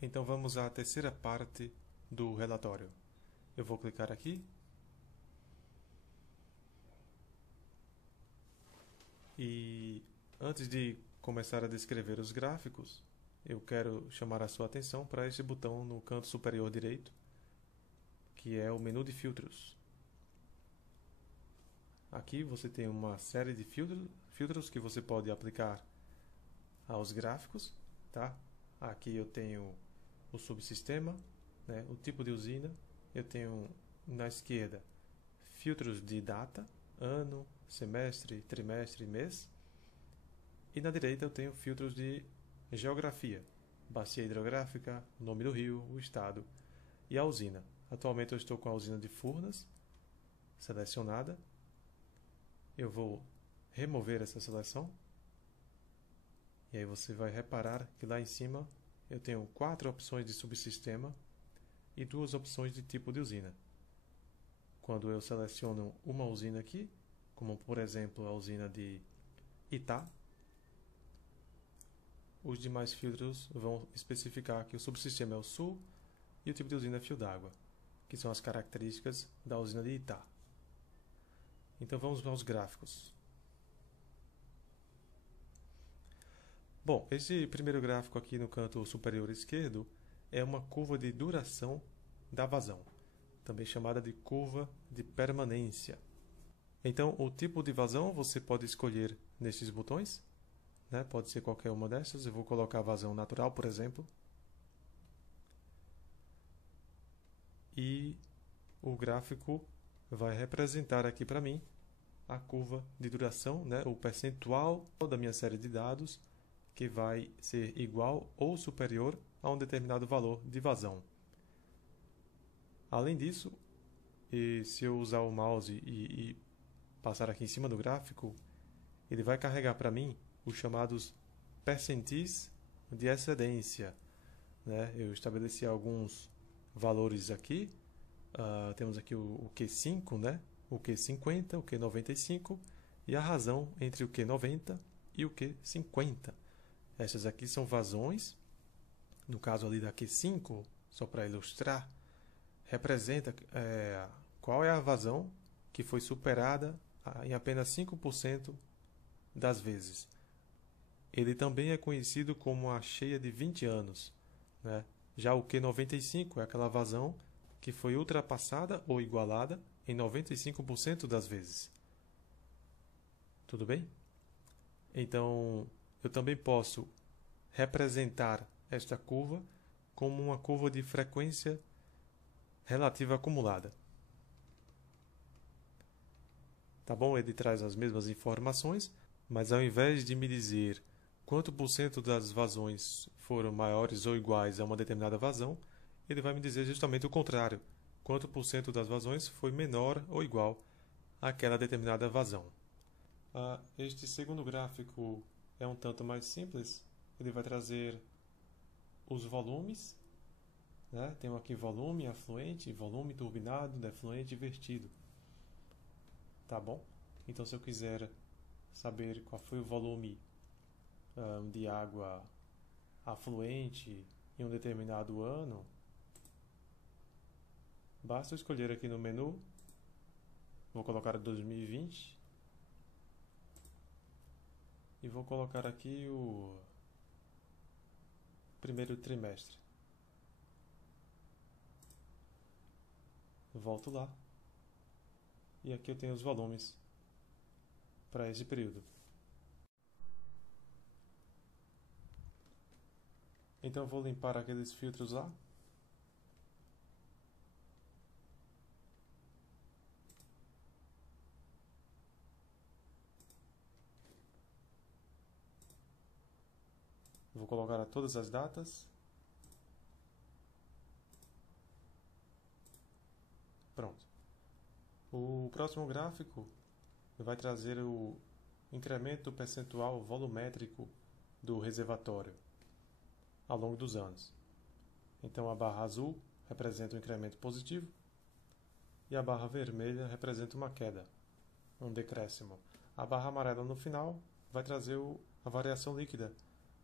Então vamos à terceira parte do relatório. Eu vou clicar aqui e antes de começar a descrever os gráficos, eu quero chamar a sua atenção para este botão no canto superior direito, que é o menu de filtros. Aqui você tem uma série de filtros que você pode aplicar aos gráficos, tá? Aqui eu tenho o subsistema, né? O tipo de usina. Eu tenho na esquerda filtros de data, ano, semestre, trimestre, mês. E na direita eu tenho filtros de geografia, bacia hidrográfica, nome do rio, o estado e a usina. Atualmente eu estou com a usina de Furnas selecionada. Eu vou remover essa seleção. E aí você vai reparar que lá em cima eu tenho 4 opções de subsistema e 2 opções de tipo de usina. Quando eu seleciono uma usina aqui, como por exemplo a usina de Itá, os demais filtros vão especificar que o subsistema é o sul e o tipo de usina é fio d'água, que são as características da usina de Itá. Então vamos aos gráficos. Bom, esse primeiro gráfico aqui no canto superior esquerdo é uma curva de duração da vazão, também chamada de curva de permanência. Então, o tipo de vazão você pode escolher nestes botões, né? Pode ser qualquer uma dessas. Eu vou colocar vazão natural, por exemplo. E o gráfico vai representar aqui para mim a curva de duração, né? O percentual da minha série de dados que vai ser igual ou superior a um determinado valor de vazão. Além disso, se eu usar o mouse e passar aqui em cima do gráfico, ele vai carregar para mim os chamados percentis de excedência, né? Eu estabeleci alguns valores aqui. Temos aqui o Q5, né? O Q50, o Q95 e a razão entre o Q90 e o Q50. Essas aqui são vazões. No caso ali da Q5, só para ilustrar, representa qual é a vazão que foi superada em apenas 5% das vezes. Ele também é conhecido como a cheia de 20 anos, né? Já o Q95 é aquela vazão que foi ultrapassada ou igualada em 95% das vezes. Tudo bem? Então, eu também posso representar esta curva como uma curva de frequência relativa acumulada. Tá bom? Ele traz as mesmas informações, mas ao invés de me dizer quanto por cento das vazões foram maiores ou iguais a uma determinada vazão, ele vai me dizer justamente o contrário. Quanto por cento das vazões foi menor ou igual àquela determinada vazão. Este segundo gráfico é um tanto mais simples. Ele vai trazer os volumes, né? Tem aqui volume afluente, volume turbinado, defluente e vertido. Tá bom? Então, se eu quiser saber qual foi o volume de água afluente em um determinado ano, basta eu escolher aqui no menu, vou colocar 2020 e vou colocar aqui o primeiro trimestre. Volto lá e aqui eu tenho os volumes para esse período. Então eu vou limpar aqueles filtros lá. Vou colocar todas as datas. Pronto. O próximo gráfico vai trazer o incremento percentual volumétrico do reservatório ao longo dos anos. Então a barra azul representa um incremento positivo e a barra vermelha representa uma queda, um decréscimo. A barra amarela no final vai trazer a variação líquida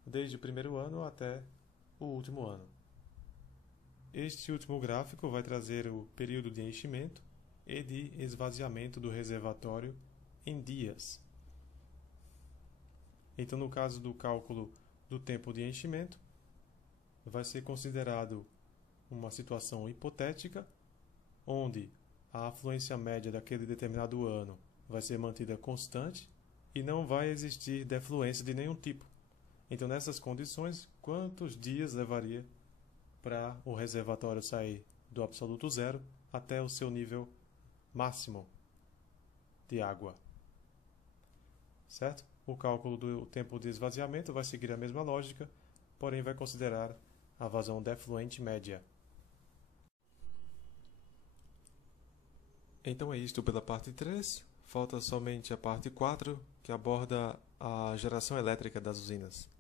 desde o primeiro ano até o último ano. Este último gráfico vai trazer o período de enchimento e de esvaziamento do reservatório em dias. Então, no caso do cálculo do tempo de enchimento, vai ser considerado uma situação hipotética, onde a afluência média daquele determinado ano vai ser mantida constante e não vai existir defluência de nenhum tipo. Então, nessas condições, quantos dias levaria para o reservatório sair do absoluto zero até o seu nível máximo de água? Certo? O cálculo do tempo de esvaziamento vai seguir a mesma lógica, porém vai considerar a vazão defluente média. Então é isto pela parte 3. Falta somente a parte 4, que aborda a geração elétrica das usinas.